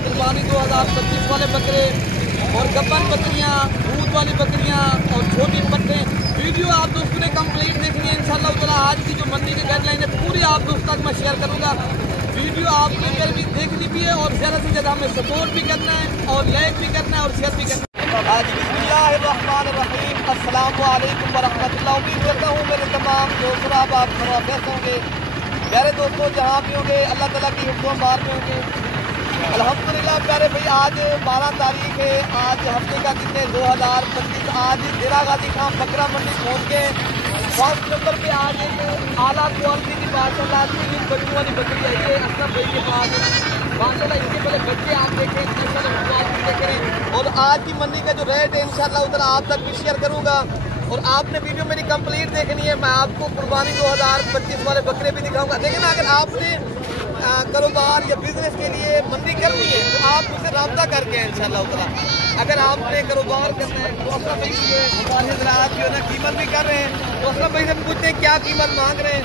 कुर्बानी 2025 वाले बकरे और गब्बन बकरियाँ, दूध वाली बकरियाँ और छोटी पट्टे। वीडियो आप दोस्तों ने कंप्लीट देखनी है इंशाल्लाह ताला। आज की जो मंडी की गाइडलाइन है पूरी आप दोस्तों तक मैं शेयर करूँगा। वीडियो आपने मेरे भी देखनी भी है और ज़्यादा से ज़्यादा हमें सपोर्ट भी करना है और लाइक भी करना है और शेयर भी करना है। बिस्मिल्लाहिर्रहमानिर्रहीम, अस्सलामु अलैकुम वरहमतुल्लाह। उम्मीद करता हूँ मेरे तमाम दोस्त आप खैरियत होंगे। प्यारे दोस्तों जहाँ भी होंगे अल्लाह ताला की हुक्म बार में होंगे। अल्हम्दुलिल्लाह प्यारे भाई, आज 12 तारीख है। आज हफ्ते का दिन है 2025। आज डेरा गाजी खां बकरा मंडी पहुँच के फर्स्ट नंबर पे आज एक आला क्वालिटी की माशाल्लाह 3 बच्चों वाली बकरी आई है असलम भाई के पास। माशाल्लाह इसके पहले बच्चे आप देखें और आज की मंडी का जो रेट है इंशाल्लाह उधर आप तक भी शेयर करूँगा। और आपने वीडियो मेरी कंप्लीट देखनी है। मैं आपको कुर्बानी 2025 वाले बकरे भी दिखाऊंगा। लेकिन अगर आपने कारोबार या बिजनेस के लिए मंडी करनी है तो आप मुझसे रब्ता करके इंशाल्लाह उतना। अगर आपने कारोबार करना है तो असलम भाई आप जो है ना कीमत भी कर रहे हैं तो असलम भाई से पूछते हैं क्या कीमत मांग रहे हैं,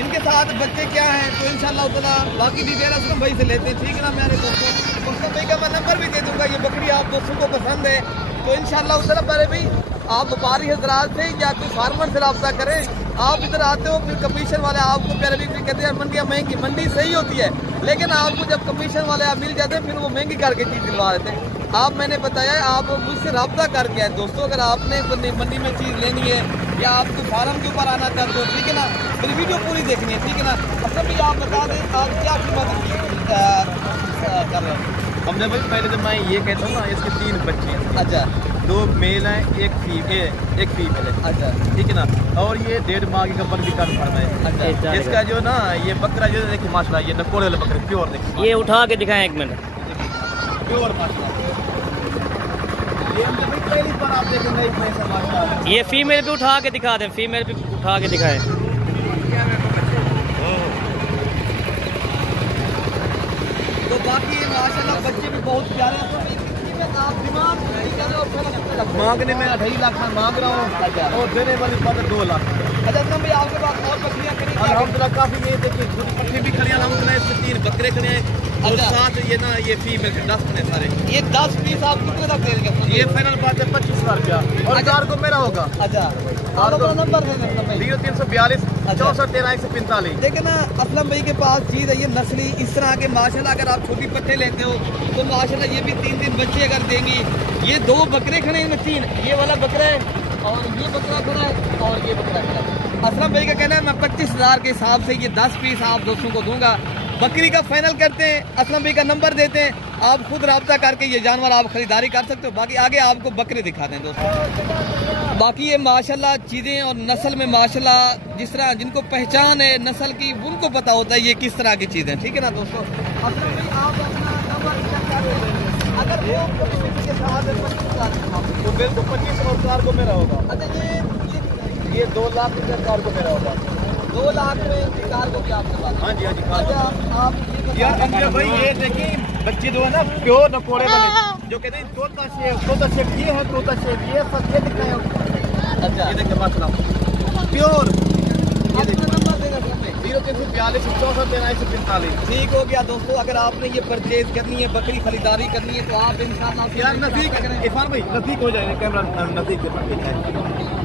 इनके साथ बच्चे क्या हैं, तो इंशाल्लाह उतना बाकी डिटेल असलम भाई से लेते हैं। ठीक है ना मेरे दोस्तों। असलम भाई का मैं नंबर भी दे दूँगा। ये बकरी आप दोस्तों को पसंद है तो इंशाल्लाह उतना मेरे भाई आप व्यापारी हजरात से या कोई फार्मर से रब्ता करें। आप इधर आते हो फिर कमीशन वाले आपको प्यारे भी कहते हैं मंडियाँ महंगी। मंडी सही होती है लेकिन आपको जब कमीशन वाले आप मिल जाते हैं फिर वो महंगी करके चीज़ दिलवा देते हैं। आप मैंने बताया आप मुझसे रब्ता करके आए दोस्तों। अगर आपने मंडी में चीज़ लेनी है या आपको फार्म के ऊपर आना चाहते हो, ठीक है ना, मेरी वीडियो पूरी देखनी है, ठीक है ना। अच्छा भी आप बता दें आप क्या कीमत कर रहे हैं। हमने भाई पहले तो मैं ये कहता हूँ ना, इसके 3 बच्चे हैं। अच्छा, 2 मेल हैं, एक फीमेल है। अच्छा, ठीक है ना। और ये 1.5 माह की कपल भी कन्फर्म है। अच्छा, इसका जो ना ये बकरा जो देखिए माशाल्लाह ये नकोड़े वाले बकरे प्योर देखिए। ये उठा के दिखाएं एक मिनट। प्योर माशाल्लाह। ये हम जब पहली बार आप देखें नहीं पैसा माशाल्लाह। ये फीमेल भी उठा के दिखा दें, फीमेल भी उठा के दिखाएं। तो बाकी माशाल्लाह बच्चे भी बहुत प्यारे हैं। आप दिमाग मांगने में 2.5 लाख मांग रहा हूँ और देने वाली बात 2 लाख। अच्छा भी आपके पास और बकरियाँ खड़ी हैं? अलहमदुलिल्लाह काफी ये देखिए पट्टे भी खड़े हैं अलहमदुलिल्लाह। इसमें 3 बकरे खड़े हैं और साथ ये ना ये फीमेल के 10 खड़े सारे। ये 10 पीस आप कितने तक दे देंगे? ये फाइनल बात है 25,000 रुपया और 4 को मेरा होगा। अच्छा, आपका नंबर दे दें 0342 64 13 145। देखिए ना असलम भाई के पास चीज़ है ये नस्ली इस तरह के माशाल्लाह। अगर आप छोटी पट्टे लेते हो तो माशाल्लाह ये भी 3 बच्चे अगर देंगी। ये 2 बकरे खड़े हैं, 3 ये वाला बकरा है और ये बकरा खड़ा है और ये बकरा खड़ा है। असलम भाई का कहना है मैं 25,000 के हिसाब से ये 10 पीस आप दोस्तों को दूंगा। बकरी का फाइनल करते हैं, असलम भाई का नंबर देते हैं, आप खुद रब्ता करके ये जानवर आप खरीदारी कर सकते हो। बाकी आगे आपको बकरे दिखाते हैं दोस्तों। बाकी ये माशाल्लाह चीज़ें और नस्ल में माशाल्लाह जिस तरह जिनको पहचान है नस्ल की उनको पता होता है ये किस तरह की चीज़ें। ठीक है ना दोस्तों। असलम भाई आप अपना नंबर अगर वो के साथ 25,000 तो बिल्कुल 25,000 को मेरा होगा। अच्छा, ये 2 लाख रुपये 4 को मेरा होगा। 2 लाख में 4 को क्या आपके पास? हाँ जी, हाँ जी। अच्छा, आप यार अंजय भाई ये देखिए बच्चे जो है ना प्योर नकोड़े वाले जो कहते हैं तोता शेप ये है, तोता शेप ये सब ये दिख रहे हैं। अच्छा, ये देखिए माशाल्लाह प्योर। ये देखिए नंबर देगा सर 0342 64 13 145। ठीक हो गया दोस्तों। अगर आपने ये परचेज करनी है बकरी खरीदारी करनी है तो आप इंशाल्लाह यार नजदीक इरफान भाई नजदीक हो जाएगा कैमरा नजदीक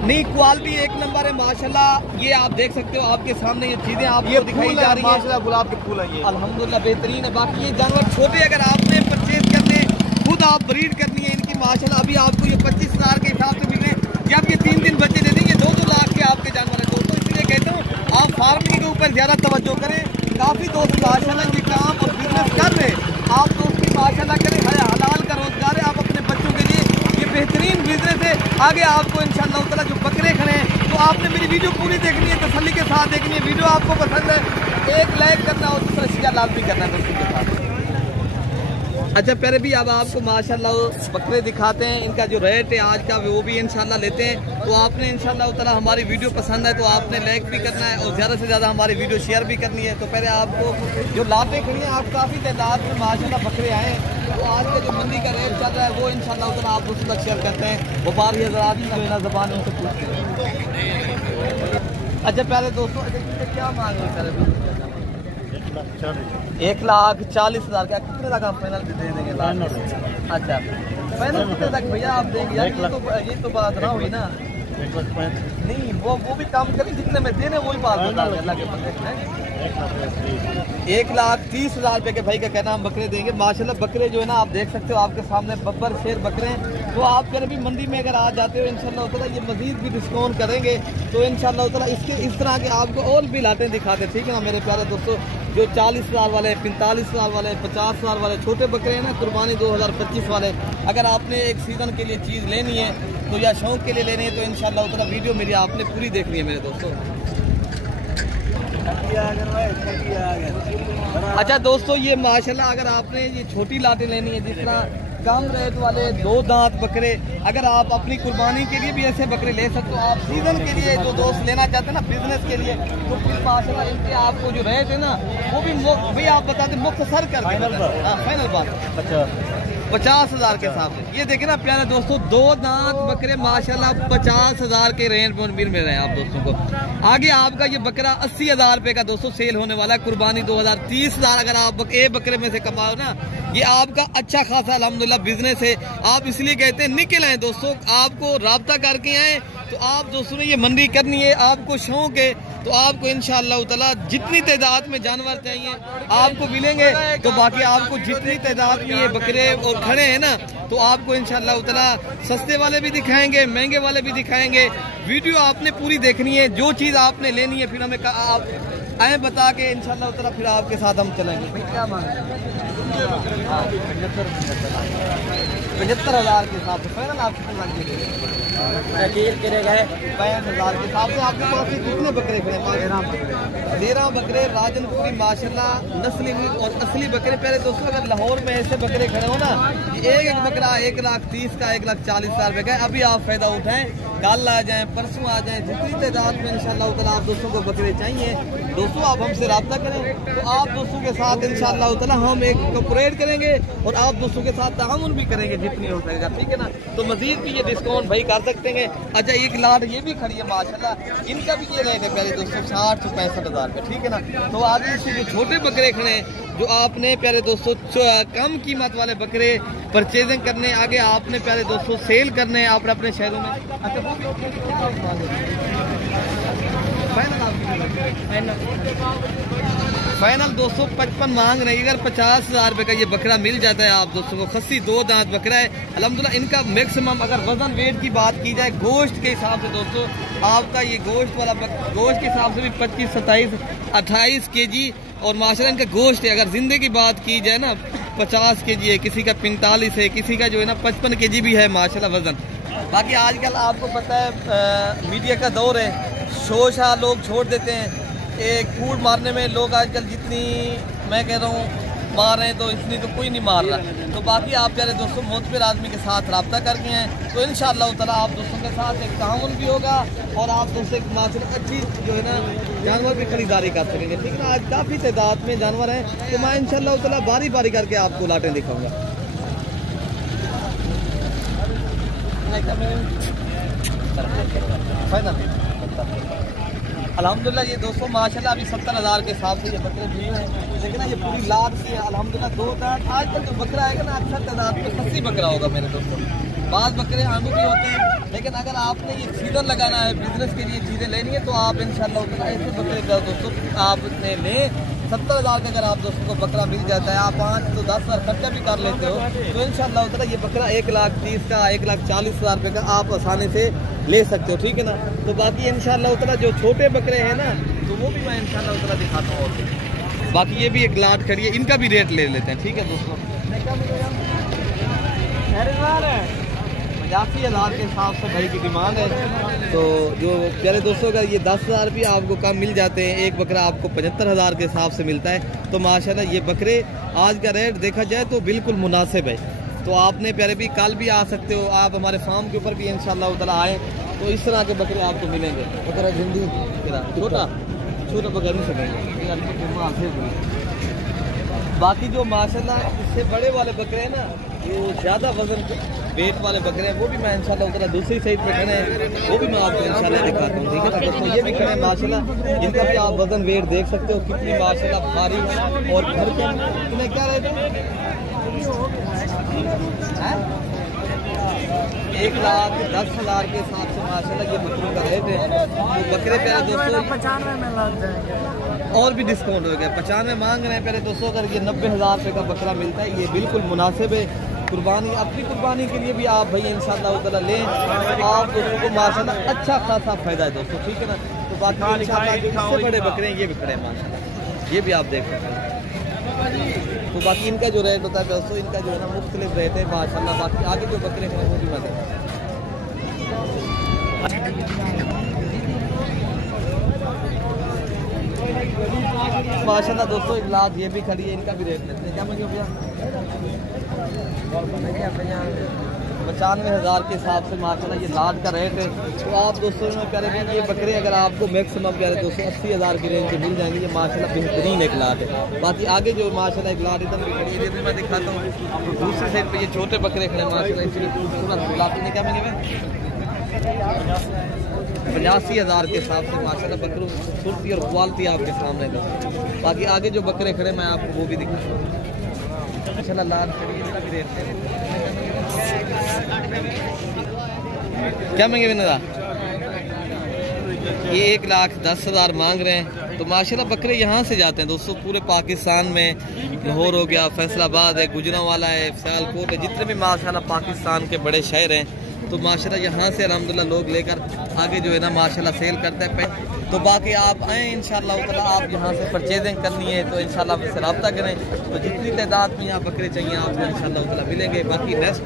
नहीं क्वालिटी एक नंबर है माशाल्लाह। ये आप देख सकते हो आपके सामने ये चीजें आपको ये दिखाई जा रही है माशाल्लाह गुलाब के फूल है ये अल्हम्दुलिल्लाह बेहतरीन है। बाकी ये जानवर छोटे अगर आपने परचेज करने खुद आप ब्रीड करनी है इनकी माशाल्लाह अभी आपको ये 25,000 के हिसाब से मिल रहे हैं। जब ये 3 बच्चे दे देंगे 2-2 लाख के आपके जानवर है दोस्तों। इसलिए कहता हूँ आप फार्मिंग के ऊपर ज्यादा तवज्जो करें। काफी दोस्त माशाल्लाह ये काम और बिजनेस कर रहे हैं। आप दोस्त माशाल्लाह करें, हलाल का रोजगार है। आप अपने बच्चों के लिए ये बेहतरीन बिजनेस है। आगे आपको इंशाल्लाह ताला जो बकरे खड़े हैं तो आपने मेरी वीडियो पूरी देखनी है, तसल्ली के साथ देखनी है। वीडियो आपको पसंद है एक लाइक करना और दूसरा शेयर लाजमी करना है दोस्तों के साथ। अच्छा प्यारे भी अब आपको माशाल्लाह बकरे दिखाते हैं। इनका जो रेट है आज का वो भी इंशाल्लाह लेते हैं। तो आपने इंशाल्लाह ताला हमारी वीडियो पसंद है तो आपने लाइक भी करना है और ज़्यादा से ज़्यादा हमारी वीडियो शेयर भी करनी है। तो पहले आपको जो लाते खड़ी हैं आप काफ़ी तादाद में माशाल्लाह बकरे आए हैं। तो आज का जो मंडी का रेट चल रहा है वो इंशाल्लाह ताला आप उस तक शेयर करते हैं। व्यापारी हज़रात जो है ना ज़बान उनसे पूछते हैं। अच्छा प्यारे दोस्तों क्या मांग रहे हैं 1,40,000 का। कितने तक आप फाइनल दे देंगे? अच्छा, फाइनल कितने तक भैया आप देंगे यार? ये तो बात ना हुई ना। नहीं, वो भी काम करें, जितने में देने वही बात बता रहे अल्लाह के बंदे। 1,30,000 रुपये के भाई का कहना हम बकरे देंगे। माशाल्लाह बकरे जो है ना आप देख सकते हो आपके सामने, बब्बर शेर बकरे हैं। तो आप फिर भी मंडी में अगर आ जाते हो इंशाल्लाह ताला ये मजीद भी डिस्काउंट करेंगे। तो इंशाल्लाह ताला इसके इस तरह के आपको और भी लाटें दिखाते, ठीक है ना मेरे प्यारे दोस्तों। जो 40,000 वाले, 45,000 वाले, 50,000 वाले छोटे बकरे हैं ना, कुर्बानी 2025 वाले, अगर आपने एक सीज़न के लिए चीज़ लेनी है तो या शौक के लिए लेनी है तो इंशाल्लाह ताला वीडियो मेरी आपने पूरी देखनी है मेरे दोस्तों। अच्छा दोस्तों, ये माशाल्लाह अगर आपने ये छोटी लाटें लेनी है, जिस तरह कम रेट वाले 2 दांत बकरे, अगर आप अपनी कुर्बानी के लिए भी ऐसे बकरे ले सकते हो। आप सीजन के लिए जो दोस्त लेना चाहते हैं ना, बिजनेस के लिए, तो फिर माशाल्लाह इनके आपको जो रेट है ना वो भी भाई आप बताते मुख्तसर कर फाइनल बात 50,000 के हिसाब से। ये देखे ना प्यारे दोस्तों, 2 दांत बकरे माशाल्लाह 50,000 के रेंज में मिल रहे हैं आप दोस्तों को। आगे आपका ये बकरा 80,000 रुपये का दोस्तों सेल होने वाला है। कुर्बानी 2030,000 अगर आप एक बकरे में से कमाओ ना, ये आपका अच्छा खासा अल्हम्दुलिल्लाह बिजनेस है। आप इसलिए कहते हैं निकल आए दोस्तों, आपको राब्ता करके आए तो आप दोस्तों ने ये मंडी करनी है, आपको शौक है तो आपको इंशाअल्लाह ताला जितनी तादाद में जानवर चाहिए आपको मिलेंगे। तो बाकी आपको जितनी तादाद में ये बकरे और खड़े हैं ना, तो आपको इंशाअल्लाह ताला सस्ते वाले भी दिखाएंगे, महंगे वाले भी दिखाएंगे। वीडियो आपने पूरी देखनी है, जो चीज़ आपने लेनी है फिर हमें आप आए बता के इंशाअल्लाह ताला फिर आपके साथ हम चलेंगे। भाई क्या मांग 75,000 के हिसाब से फाइनल आप कितने लाख दे 65,000 के हिसाब से। आपके पास कितने बकरे खड़े? 13 बकरे राजनपुरी माशाल्लाह नस्ली और असली बकरे। पहले दोस्तों अगर लाहौर में ऐसे बकरे खड़े हो ना, एक बकरा 1,30,000 का, 1,40,000 रुपये का। अभी आप फायदा उठाएं, कल आ जाएं, परसों आ जाएं, जितनी तादाद में इंशाअल्लाह ताला आप दोस्तों को बकरे चाहिए दोस्तों आप हमसे रब्ता करें। तो आप दोस्तों के साथ इंशाअल्लाह ताला हम एक कोऑपरेट करेंगे और आप दोस्तों के साथ ताउन भी करेंगे जितनी हो सकेगा, ठीक है ना। तो मजीद भी ये डिस्काउंट भाई कर सकते हैं। अच्छा, एक लाट ये भी खड़ी है माशाल्लाह, इनका भी ये रेट है प्यारे दोस्तों 60 से 65,000 रुपये, ठीक है ना। तो आगे इसी जो छोटे बकरे खड़े हैं, जो आपने प्यारे दोस्तों कम कीमत वाले बकरे परचेजिंग करने, आगे आपने प्यारे दोस्तों सेल करने हैं आपने अपने शहरों में। अच्छा, फाइनल दोस्तों 55 मांग रही है। अगर 50,000 रुपये का ये बकरा मिल जाता है आप दोस्तों को, खस्सी 2 दांत बकरा है अल्हम्दुलिल्लाह। इनका मैक्सिमम अगर वजन वेट की बात की जाए गोश्त के हिसाब से दोस्तों, आपका ये गोश्त वाला गोश्त के हिसाब से भी 25, 27, 28 kg और माशाल्लाह इनका गोश्त है। अगर जिंदे की बात की जाए ना 50 kg है, किसी का 45 है, किसी का जो है ना 55 kg भी है माशाल्लाह वजन। बाकी आजकल आपको पता है मीडिया का दौर है, शोशा लोग छोड़ देते हैं। एक कूड़ मारने में लोग आजकल जितनी मैं कह रहा हूँ मार रहे हैं तो इतनी तो कोई नहीं मार रहा। तो बाकी आप प्यारे दोस्तों मोतबर आदमी के साथ रब्ता करके हैं तो इंशाअल्लाह ताला आप दोस्तों के साथ एक ताउन भी होगा और आप दोस्तों एक माशाल्लाह अच्छी जो है ना जानवर की खरीदारी कर सकेंगे, ठीक है ना। आज काफ़ी तादाद में जानवर हैं तो मैं इंशाअल्लाह ताला बारी बारी करके आपको लाटें दिखाऊँगा। अल्हम्दुलिल्लाह ये दोस्तों माशाल्लाह अभी 70,000 के हिसाब से ये बकरे भी हैं, लेकिन ये पूरी लाख की है अल्हम्दुलिल्लाह। 2 दांत आजकल जो बकरा आएगा ना अक्सर तादाद में खस्सी बकरा होगा मेरे दोस्तों। बाद बकरे आलू भी होते हैं, लेकिन अगर आपने ये सीजन लगाना है, बिजनेस के लिए चीज़ें लेनी है तो आप इंशाअल्लाह ऐसे बकरे का दोस्तों आपने लें। 70,000 का अगर आप दोस्तों को बकरा मिल जाता है, आप 5 तो 10,000 खर्चा भी कर लेते हो तो इंशाअल्लाह ताला ये बकरा 1,30,000 का, 1,40,000 रुपये का आप आसानी से ले सकते हो, ठीक है ना। तो बाकी इंशाअल्लाह ताला जो छोटे बकरे हैं ना तो वो भी मैं इंशाअल्लाह ताला दिखाता हूँ। बाकी ये भी एक लाट खड़ी है, इनका भी रेट ले लेते हैं, ठीक है दोस्तों। 85,000 के हिसाब से भाई की डिमांड है। तो जो प्यारे दोस्तों का ये 10,000 रुपये आपको कम मिल जाते हैं, एक बकरा आपको 75,000 के हिसाब से मिलता है। तो माशाल्लाह ये बकरे आज का रेट देखा जाए तो बिल्कुल मुनासिब है। तो आपने प्यारे भी कल भी आ सकते हो, आप हमारे फार्म के ऊपर भी इंशाअल्लाह ताला आए तो इस तरह के बकरे आपको मिलेंगे। बकरा झिंडी छोटा छोटा बकरा नहीं सकेंगे। बाकी जो माशाल्लाह इससे बड़े वाले बकरे हैं ना जो ज़्यादा वजन वेट वाले बकरे हैं वो भी मैं इंशाल्लाह उधर दूसरी साइड पे खड़े हैं, वो भी मैं आपको इंशाल्लाह दिखाता हूँ। ठीक है ना दोस्तों, ये भी खड़े हैं माशाल्लाह, जिनका भी आप वजन वेट देख सकते हो कितनी माशाल्लाह भारी है। और घर के इन्हें क्या रेट है? 1,10,000 के हिसाब से माशाल्लाह ये बकरों का रेट है। तो बकरे प्यारे दोस्तों 95 में लग जाएंगे और भी डिस्काउंट हो गया, 95 मांग रहे हैं प्यारे दोस्तों। अगर ये 90,000 रुपये का बकरा मिलता है, ये बिल्कुल मुनासिब है। कुर्बानी, अपनी कुर्बानी के लिए भी आप भाई इंशाल्लाह ताला लें, आप दोस्तों को माशाल्लाह अच्छा खासा फायदा है दोस्तों। ठीक है ना, तो बाकी इंशाल्लाह जो इससे बड़े बकरे हैं ये भी खड़े हैं माशाल्लाह, ये भी आप देख सकते हैं। तो बाकी इनका जो रेट होता है दोस्तों, इनका जो है ना मुख्तलिफ रेट है माशाल्लाह। बाकी आगे जो बकरे हैं वो भी मैं देखता माशाल्लाह दोस्तों। एक लाख ये भी खड़ी है, इनका भी रेट लेते हैं। क्या मुझे भैया 95,000 के हिसाब से माशाल्लाह ये लाट का रेट है। तो आप दोस्तों में प्यारे भाई ये बकरे अगर आपको मैक्सिमम प्यारे दोस्तों 80,000 की रेंज में मिल जाएंगे, ये माशाल्लाह बेहतरीन एक लाट है। बाकी आगे जो माशाल्लाह एक लाट इधर भी खड़ी है, ये भी मैं दिखाता हूँ। दूसरी साइड पे ये छोटे बकरे खड़े माशाल्लाह, इतनी खूबसूरत लाट ने क्या मिलेंगे 85,000 के हिसाब से माशाल्लाह बकरों की खूबसूरती और क्वालिटी आपके सामने है। बाकी आगे जो बकरे खड़े मैं आपको वो भी दिखाता हूँ माशाल्लाह। लाल खड़ी है, इसका भी रेट है क्या महंगे बिना? ये 1,10,000 मांग रहे हैं। तो माशाल्लाह बकरे यहाँ से जाते हैं दोस्तों, पूरे पाकिस्तान में, लाहौर हो गया, फैसलाबाद है, गुजरांवाला है, सियालकोट है, जितने भी माशाल्लाह पाकिस्तान के बड़े शहर हैं, तो माशाल्लाह यहाँ से अल्हम्दुलिल्लाह लोग लेकर आगे जो है ना माशाल्लाह सेल करते हैं। तो बाकी आप आएँ इंशाल्लाह ताला, आप यहाँ से परचेजिंग करनी है तो इंशाल्लाह आपसे रब्ता करें। तो जितनी तादाद में यहाँ बकरे चाहिए आपको इंशाल्लाह ताला मिलेंगे। बाकी नेक्स्ट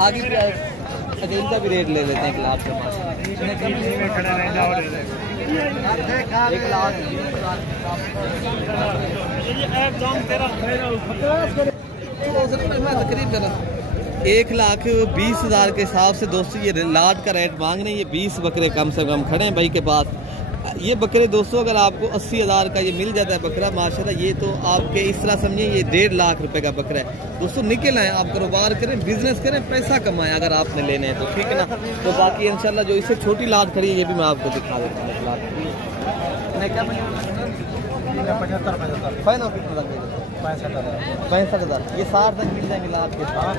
आगे भी अच्छा इनका भी रेट ले लेते हैं 1 लाख के 1,20,000 के हिसाब से दोस्तों ये लाट का रेट मांग रहे हैं। ये 20 बकरे कम से कम खड़े हैं भाई के पास। ये बकरे दोस्तों अगर आपको 80,000 का ये मिल जाता है बकरा माशाल्लाह, ये तो आपके इस तरह समझिए ये 1.5 लाख रुपए का बकरा है दोस्तों। निकल आए, आप कारोबार करें, बिजनेस करें, पैसा कमाएं अगर आपने लेने हैं तो। ठीक है ना, तो बाकी इंशाल्लाह जो इससे छोटी लाट खड़ी है ये भी मैं आपको दिखा देता हूँ। लाट क्या 75 फाइनल कितना लग जाएगा? 65,000। ये 60 तक मिल जाएंगे लाट के साथ।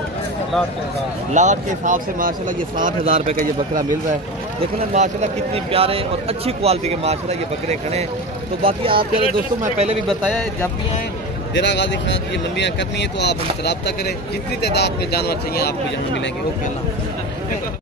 लाट के हिसाब से माशाल्लाह ये 60,000 रुपये का ये बकरा मिल रहा है। देखो ना माशाल्लाह कितनी प्यारे और अच्छी क्वालिटी के माशाल्लाह ये बकरे खड़े हैं। तो बाकी आप प्यारे दोस्तों मैं पहले भी बताया, जब भी आए डेरा गाजी खान की मंडियाँ करनी है तो आप हमसे रब्ता करें। जितनी तादाद में जानवर चाहिए आपको यहाँ मिलेंगे। ओके अल्लाह।